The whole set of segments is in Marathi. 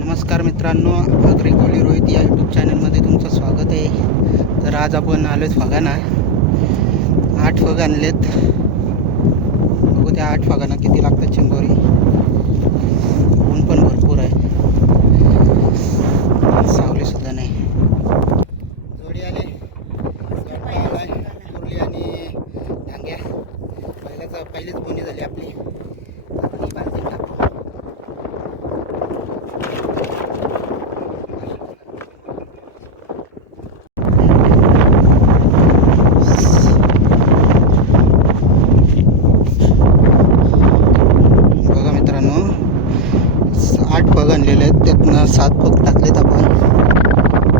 नमस्कार मित्रांनो, अग्री कोहली रोहित या यूट्यूब चॅनलमध्ये तुमचं स्वागत आहे. तर आज आपण आलोच फगाना. 8 फग आणलेत. बघू त्या 8 फगांना किती लागतात चिंबोरी. ऊन पण भरपूर आहे, सावली सुद्धा नाही. जोडी आले कुर्ली आणि डांग्या. पहिलीच बोनी झाली आपली. आपण ही बांधून टाकू. बघा मित्रांनो, 8 फग आणलेले आहेत. त्यातनं 7 फग टाकलेत आपण,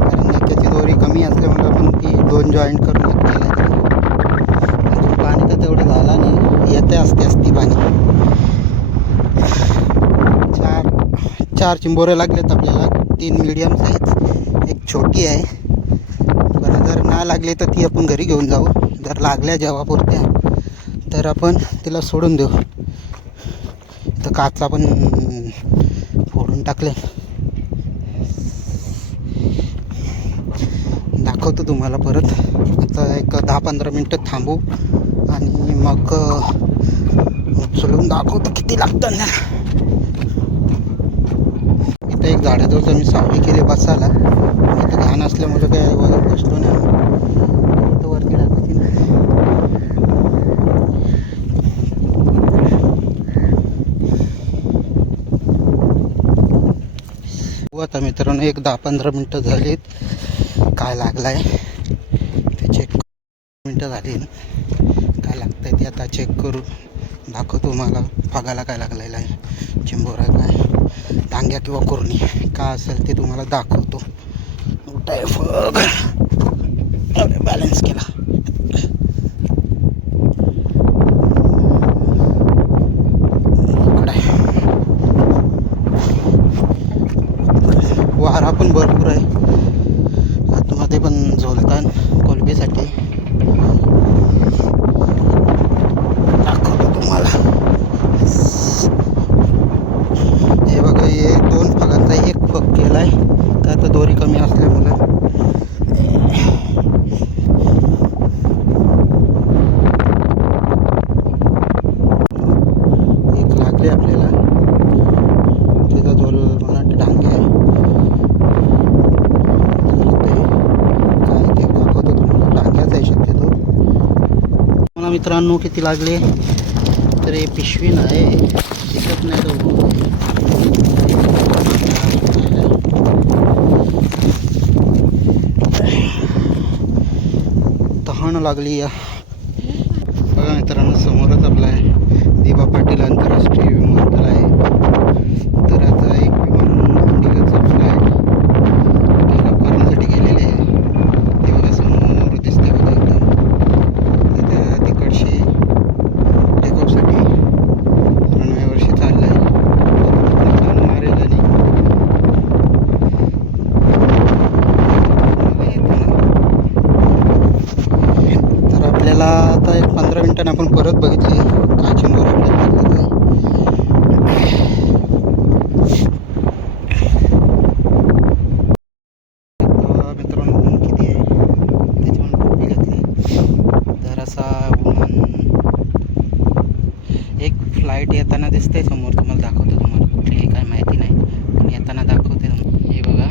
कारण त्याची दोरी कमी असल्यामुळे आपण ती 2 जॉईंट करून केलं आहे. अजून पाणी तर तेवढं झालं नाही, येते असते पाणी. 4 चिंबोरे लागलेत आपल्याला. 3 मीडियम साईज, एक छोटी आहे. बरं, जर ना लागले तर ती आपण घरी घेऊन जाऊ. जर लागल्या जेव्हा पुरत्या तर आपण तिला सोडून देऊ. तर काचला पण फोडून टाकले. दाखवतो तुम्हाला परत. आता एक 10-15 मिनटं थांबू आणि मग उचलून दाखवतो किती लागतं ना. इथं एक झाडाजवळ मी सावली केली बसायला. इथं घाण असल्यामुळे काय बसलो नाही. इथं वरती टाकायची ना. आता मित्रांनो, एक 10-15 मिनटं झालीत. काय लागलाय ते चेक. मिनटं झाली, काय लागतंय ते आता चेक करू. दाखवतो तुम्हाला फगाला काय लागलेलं आहे, चिंबोरा काय, टांग्या किंवा कुर्णी काय असेल ते तुम्हाला दाखवतो. मोठा फग बॅलन्स केला. वारा पण भरपूर आहे. आतमध्ये पण झोलतान कोलबीसाठी. दाखवतो तुम्हाला. हे बघा, हे 2 फगांचा 1 फग केला आहे. तर आता दोरी कमी असल्यामुळे एक लागले आपल्याला. तिचा झोल मला डांगे आहे. मित्रांनो किती लागले तर हे पिशवी नाही दिसत नाही. तो तहान लागली या. बघा मित्रांनो, समोरच आपला आहे दिबा पाटील आंतरराष्ट्रीय विमानतळ आहे. तर आता एक विमान इंडिगोचं फ्लाईट टेकअप करण्यासाठी गेलेले आहे. ते बघा समोर दिसते बघा एकदम. तिकडशी टेकअपसाठी रनवेवरशी चाललं आहे. मारेल आणि तर आपल्याला आता एक 15 मिनिटांनी आपण परत बघितली काय चिंबोर आपल्याला लागलेलं आहे. मित्रांनो, ऊन किती आहे त्याच्यावर टोपी घेतली. तर असा एक फ्लाईट येताना दिसते समोर. तुम्हाला दाखवतो. तुम्हाला कुठली आहे काय माहिती नाही, पण येताना दाखवते. हे बघा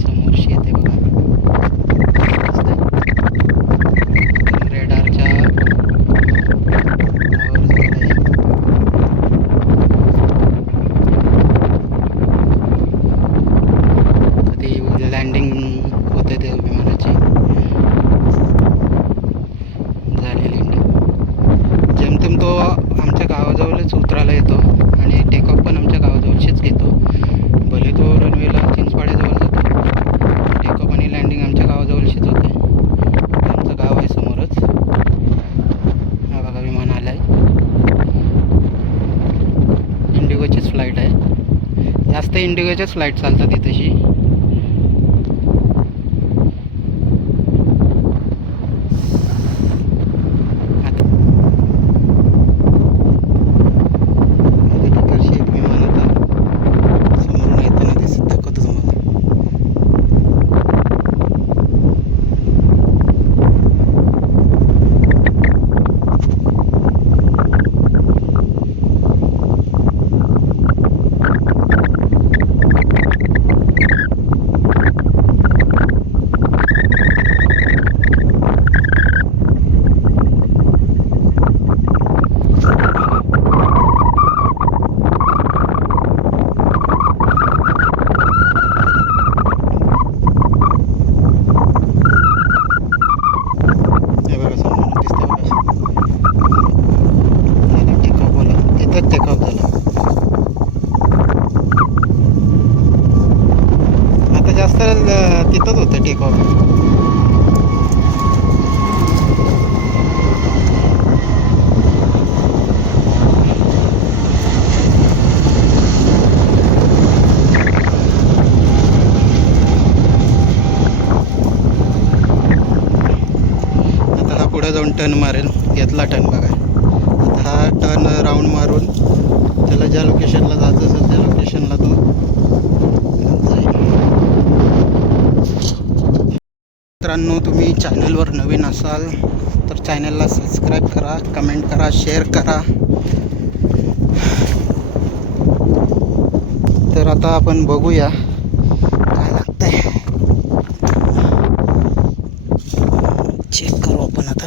समोरशी येते बघा. रेडारच्या ते लँडिंग होते ते विमानाची झालेली. जेमतेम तो आमच्या गावाजवळच उतरायला येतो आणि टेकअप पण आमच्या गावाजवळशीच घेतो. भले तो रनवेला चिंचपाड्याजवळ जातो, टेकअप आणि लँडिंग आमच्या गावाजवळशीच होते. आमचं गाव आहे समोरच. हा बघा विमान आलं आहे. इंडिगोचीच फ्लाईट आहे. जास्त इंडिगोच्याच फ्लाईट चालतात इथेशी. इथंच होतं टेक ऑफ. आता हा पुढे जाऊन टर्न मारेल. घेतला टर्न बघा. आता हा टर्न राऊंड मारून त्याला ज्या लोकेशनला जायचं असेल त्या लोकेशनला तो जाईल. मित्रांनो, तुम्ही चॅनलवर नवीन असाल तर चॅनलला सबस्क्राईब करा, कमेंट करा, शेअर करा. तर आता आपण बघूया काय लागतंय. चेक करू आपण. आता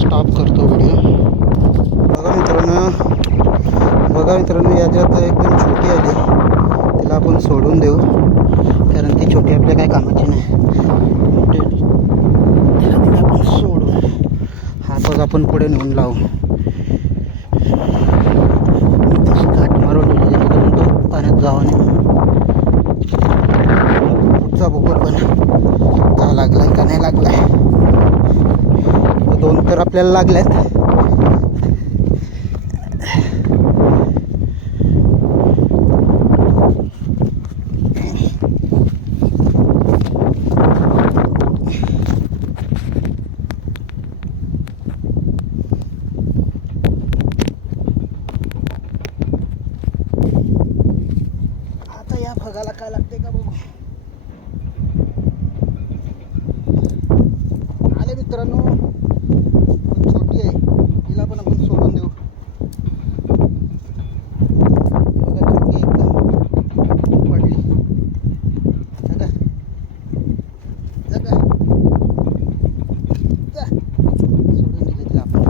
स्टॉप करतो व्हिडिओ. बघा मित्रांनो, याच्यात एकदम छोटी आली. तिला आपण सोडून देऊ कारण ती छोटी आपल्या काय कामाची नाही. तिला आपण सोडून हा बघ आपण पुढे नेऊन लावू. तशी घाट मारून जेणेकरून तो पाण्यात जावा नाही. पुढचा बघू पण का लागलाय का नाही लागलाय. दोन तर आपल्याला लागल्यात. आता या फगाला काय लागते का बघू. आले मित्रांनो, पण छोटी आहे. तिला पण आपण सोडून देऊ. बघा छोटी एकदम पडली. जगा जगा जा. सोडून दिली तिला आपण.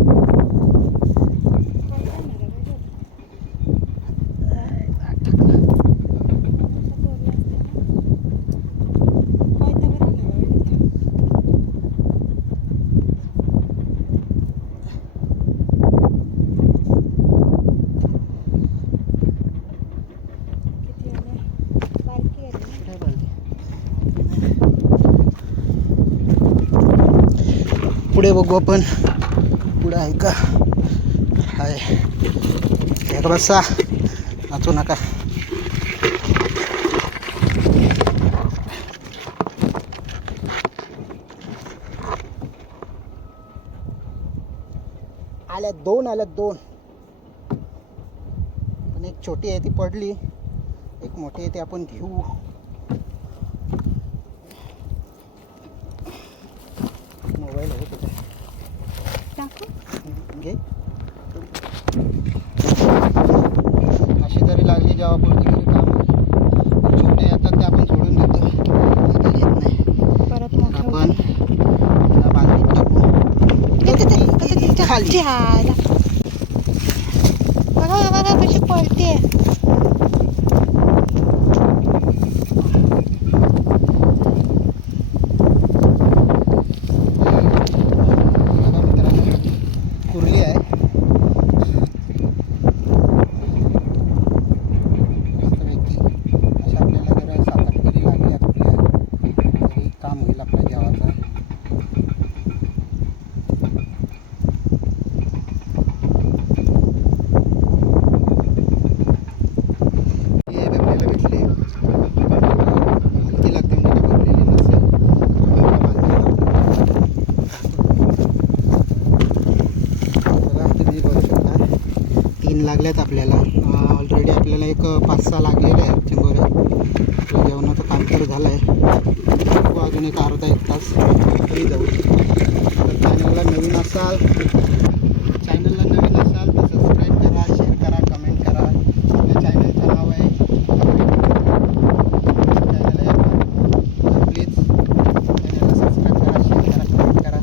पुढे बघू आपण. पुढे आहे का. हाय एक बसा. नाचू नका. आल्यात दोन. पण एक छोटी आहे ती पडली. एक मोठी आहे ती आपण घेऊ. मोबाईल आहे त्याच्यात. घे. अशी जरी लागली जेव्हा पुढची तरी काम आहे. छोटे येतात ते आपण सोडून देतो. आता येत नाही. परत आपण बांधून टाकू. खाली बघा कशी पडते. कुर्ली आहे. अशा आपल्याला जर 7-8 कधी लागल्या कुर्ल्या तरी काम होईल आपल्या जेवाचं. लागल्यात आपल्याला. ऑलरेडी आपल्याला एक 5-6 लागलेले आहेत चिंबोऱ्या. जेवणाचं काम तर झालं आहे. अजून एक अर्धा 1 तास तरी जाऊ. तर चॅनलला नवीन असाल तर सबस्क्राईब करा, शेअर करा, कमेंट करा. आपल्या चॅनलचं नाव आहे चॅनल आहे तर प्लीज चॅनलला सबस्क्राईब करा, शेअर करा, कमेंट करा.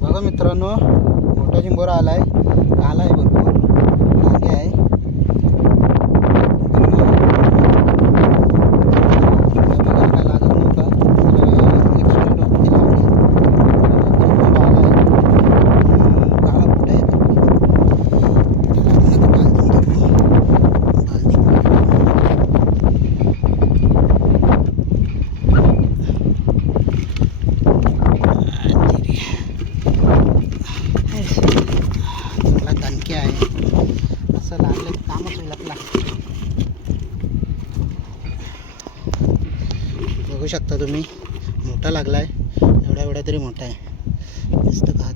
बघा मित्रांनो, मोठा चिंबोरा आला आहे. आला आहे भरपूर मागे आहे. काय लागत नव्हता. एक्सटेंड होती लावली. काळा कुठे आहे त्याला आपण आता बांधून धरू. आपला. बघू शकता तुम्ही, मोठा लागला आहे. एवढा एवढा तरी मोठा आहे. मस्त का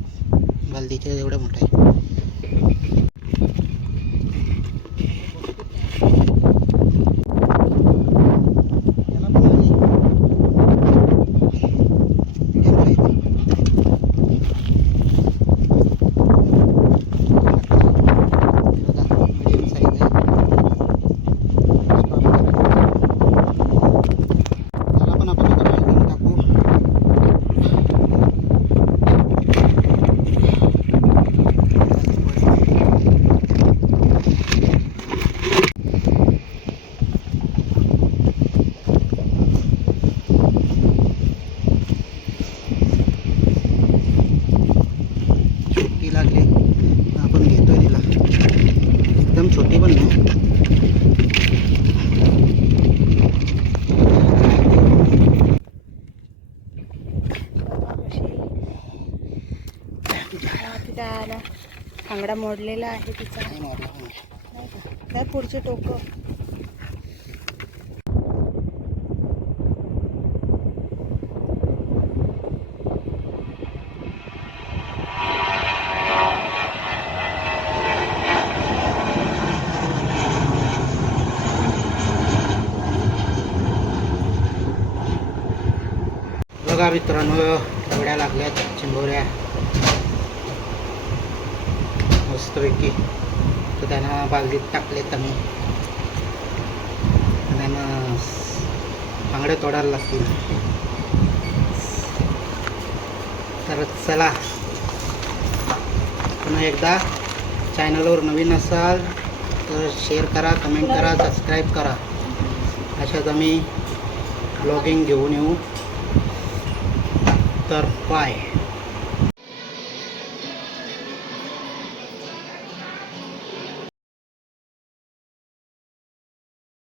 बालदीच्या एवढा मोठा आहे. लागले आपण घेतोय तिला. एकदम छोटी पण नाही. खांगडा मोडलेला आहे तिचा. त्या पुढचे टोकं बघा मित्रांनो, एवढ्या लागल्यात चिंबोऱ्या मस्तपैकी. तर त्यांना बालदीत टाकलेत आम्ही. त्यांना बांगडे तोडायला लागतील. तर चला, पुन्हा एकदा चॅनलवर नवीन असाल तर शेअर करा, कमेंट करा, सबस्क्राईब करा. अशाच आम्ही ब्लॉगिंग घेऊन येऊ. तर बाय.